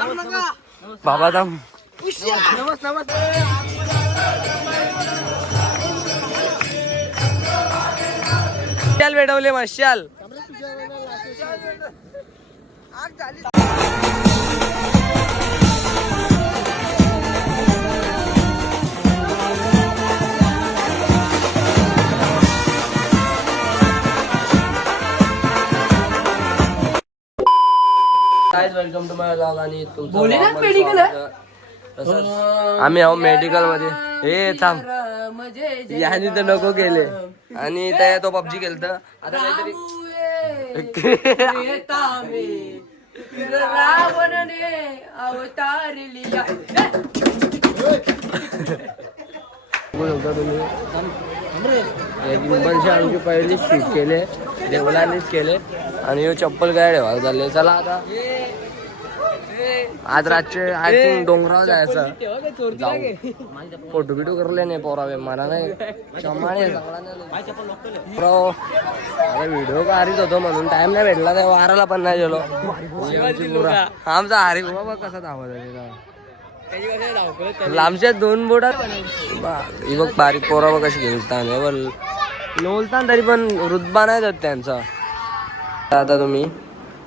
बाबा थांब. मशाल भेटवले मशाल. वेलकम टू माय व्लॉग आणि आम्ही आहो मेडिकल मध्ये. हे थांब याने तर नको केले आणि त्या तो पबजी खेळत आता काहीतरी. तुम्ही आमची पहिली शूट केले देवलानेच केले आणि हे चप्पल काय ठेवायला झाले. चला आता आज रातचे आय थिंक डोंगरावर जायचं. फोटो बिटो करले नाही पोरावे मला नाही चमाने व्हिडिओ काढत होतो म्हणून टाइम नाही भेटला. त्या वाराला पण नाही गेलो. आमचा हारी बाबा कसा धावत लांबच्या 2 बोटात बघ बारीक पोरा बघ कशी खेळता लोलता तरी पण रुतबा नाही जात त्यांचा. आता तुम्ही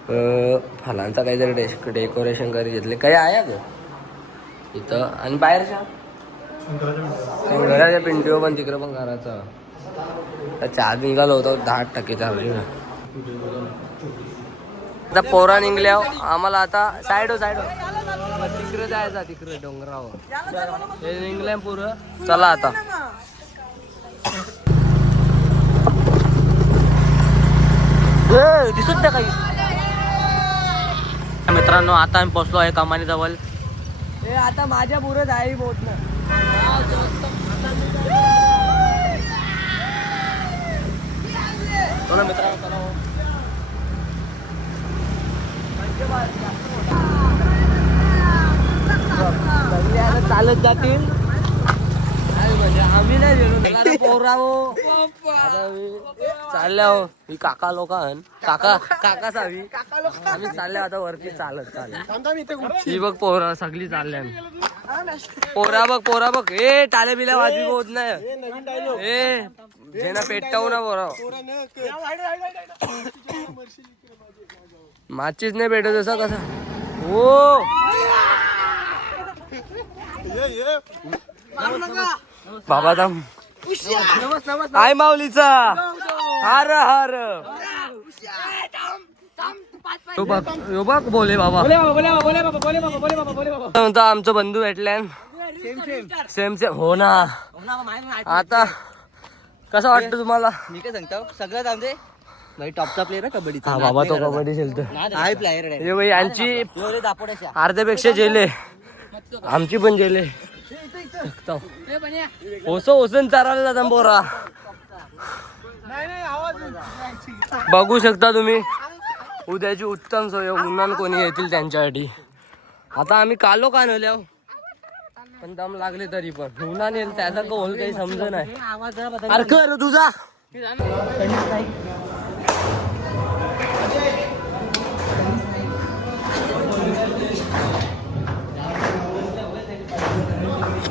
फलांचा काहीतरी डेकोरेशन करी घेतले काही आहे ग इथं आणि बाहेरच्या घराच्या पिंटीवर पण तिकडे पण करायचं. चार्ज निघालो होता 10% चार्जिंग. आता पोरा निघल्या आम्हाला आता साईड तिकडे जायचं तिकडे डोंगरावर हे निघलंय पुरं. चला आता दिसत नाही काही. मित्रांनो आता आम्ही पोहोचलो आहे कमानी जवळ. हे आता माझ्या पुरं जाई बोट ना मित्रांनो चालत जातील म्हणजे आम्ही नाही गेलो पोरावो चालल्या हो. ही काका लोक काका सावी आम्ही चालल्या आता वरती चालत ही बघ पोरा सगळी चालल्या. पोरा बघ ए टाले बिल्या वाजवी होत नाही ए जेना पेटताव ना पोरा माचीच नाही भेटत असं कसं हो. बाबा थांब आय माऊलीचा हार हार बघ बोले बाबा आमचं बंधू भेटल्या सेम हो ना. आता कसं वाटतं तुम्हाला? मी काय सांगतो सगळ्यात आमचे भाई टॉपचा प्लेअर आहे कबड्डीचा. हा बाबा तो कबड्डी खेळतो हाय प्लेअर आहे. यांची अर्ध्यापेक्षा जेले आमची पण जेले ओसन चारायला जाता पोरा. बघू शकता तुम्ही उद्याची उत्तम सोय उन्हान कोणी येतील त्यांच्यासाठी. आता आम्ही कालो का नल्या पण दम लागले तरी पण उन्हान येईल त्याचा होल काही समज नाही. अरे कर तुझा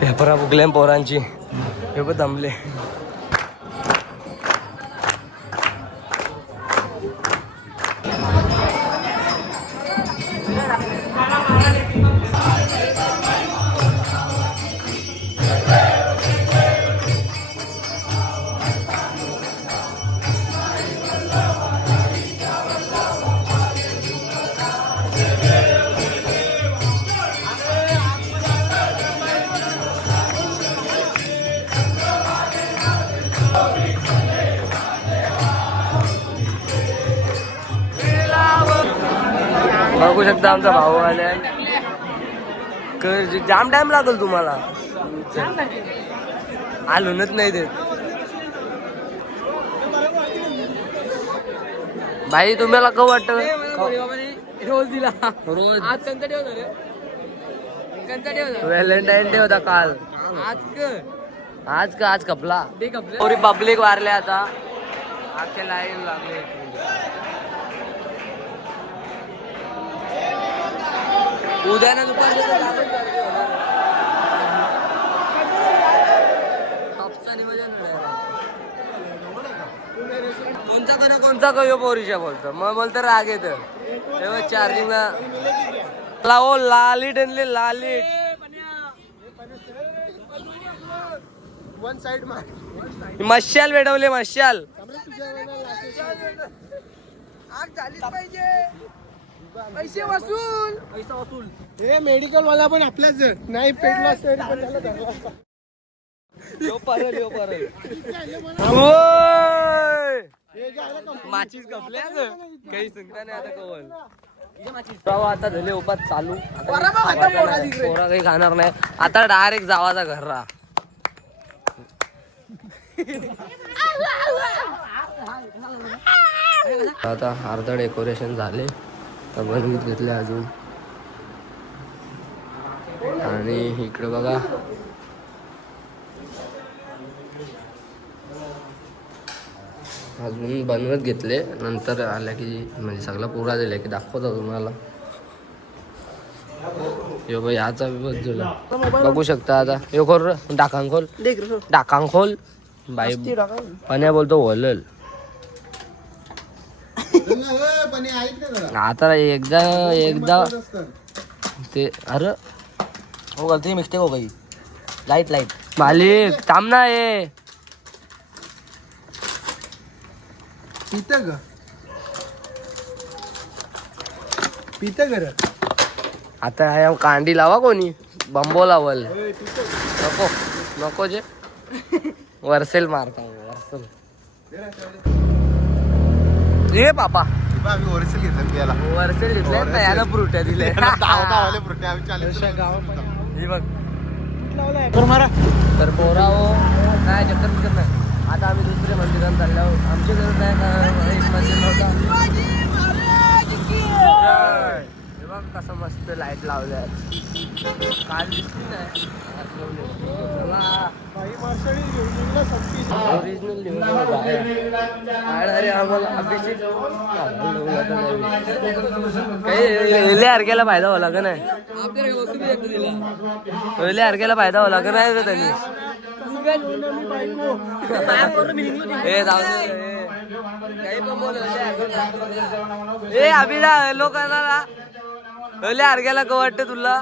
पेपरा बुकले पोरांची हे पण दमले. बघू शकता आमचा भाऊ आल्या. जाम टाइम लागल तुम्हाला आलूनच नाही देत भाई. तुम्हाला का वाटतं रोज दिला रोज आज कंचा ठेव व्हॅलेंटाईन डे होता काल. आज कपला पुरी पब्लिक वारले आता आजच्या लाईन लागले. उद्या ना दुपारच्या तर जामच गर्दी होणार आहे. टॉपचा नियोजन होणार आहे. कोणचा कयो पोरीच्या बोलतो मग बोलतो राग येतं तेव्हा चार्जिंगला लावो लालीट आणली लालीट वन साइड मशाल भेटवले मशाल पैसे वसूल हे मेडिकल वाला पण आपल्याच नाही पेटला असतं पण त्याला धरला असता. माचीस गपल्या काही सांगता नाही आता कवल आता झाले उपात चालू पोरा काही खाणार नाही आता डायरेक्ट जावाचा घररा आता अर्ध डेकोरेशन झाले तर बनवून घेतले अजून आणि इकडे बघा अजून बनवत घेतले नंतर आल्या की म्हणजे सगळा पुरा दिला की दाखवतो तुम्हाला यो बाई याचा झाला बघू शकता आता यो खोल डाकांग खोल बाई पाण्या बोलतो वलल आता एकदा ते अरे हो गलती मिस्टेक हो गई लाइट मालिक थांब ना ये पितं घर आता ह्या कांडी लावा कोणी बंबो लावल नको जे वर्सेल मारता वर्सेल ये पापा वर्सेल घेतले ना याला फ्रुट्या दिले हे बघ तर पोरा हो काय चक्कर नाही आता आम्ही दुसऱ्या मंदिरात चाललो आहोत आमच्या घरात नाही का एक मंदिर नव्हता हे बघ कसं मस्त लाईट लावल्या काल दिसली नाही ओरिजिनल अरे आम्हाला अभिषेक काही हरक्याला फायदा होला का नाही पहिले हरक्याला फायदा होला का नाही रे त्यांनी हे जाऊ दे काही पण बोल ए अभिला हॅलो करणारा पहिले हरक्याला का वाटतं तुला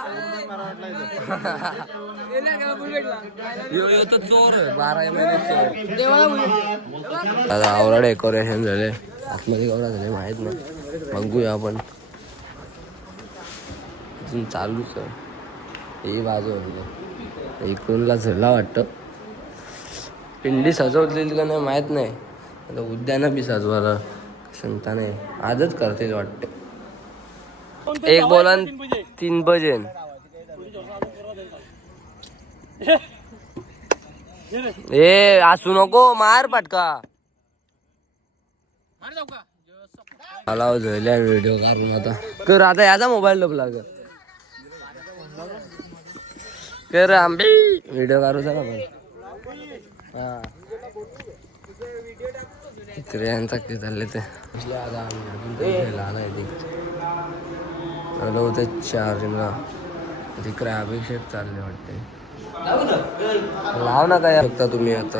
तो चोर 12 महिने चोर आता आवडा डेकोरेशन झाले आतमध्ये गवडा झाले माहित नाही बघूया आपण अजून चालूच आहे ही बाजू इकडूनला झरला वाटतं पिंडी सजवलेली का नाही माहित नाही आता उद्यानं बी सजवायला सांगता नाही आजच करतील वाटते एक बोलन 3 भजन ए असू नको मार पटका मला झाल्या व्हिडिओ काढून आता कर आता याचा मोबाईल डबला कर आंबे व्हिडिओ काढूचा का पण हा तिकडे यांचा काय चालले ते आलो होते चार्जिंगला तिकडे अभिषेक चालले वाटते लाव ना काय बघता तुम्ही आता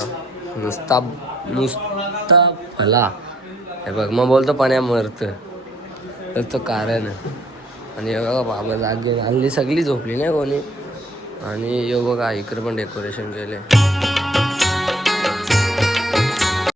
नुसता फला हे बघ मग बोलतो पाण्या मरत त्याचं कारण आणि बघा बाबा जागे हल्ली सगळी झोपली नाही कोणी आणि यो बघा इकडे पण डेकोरेशन केले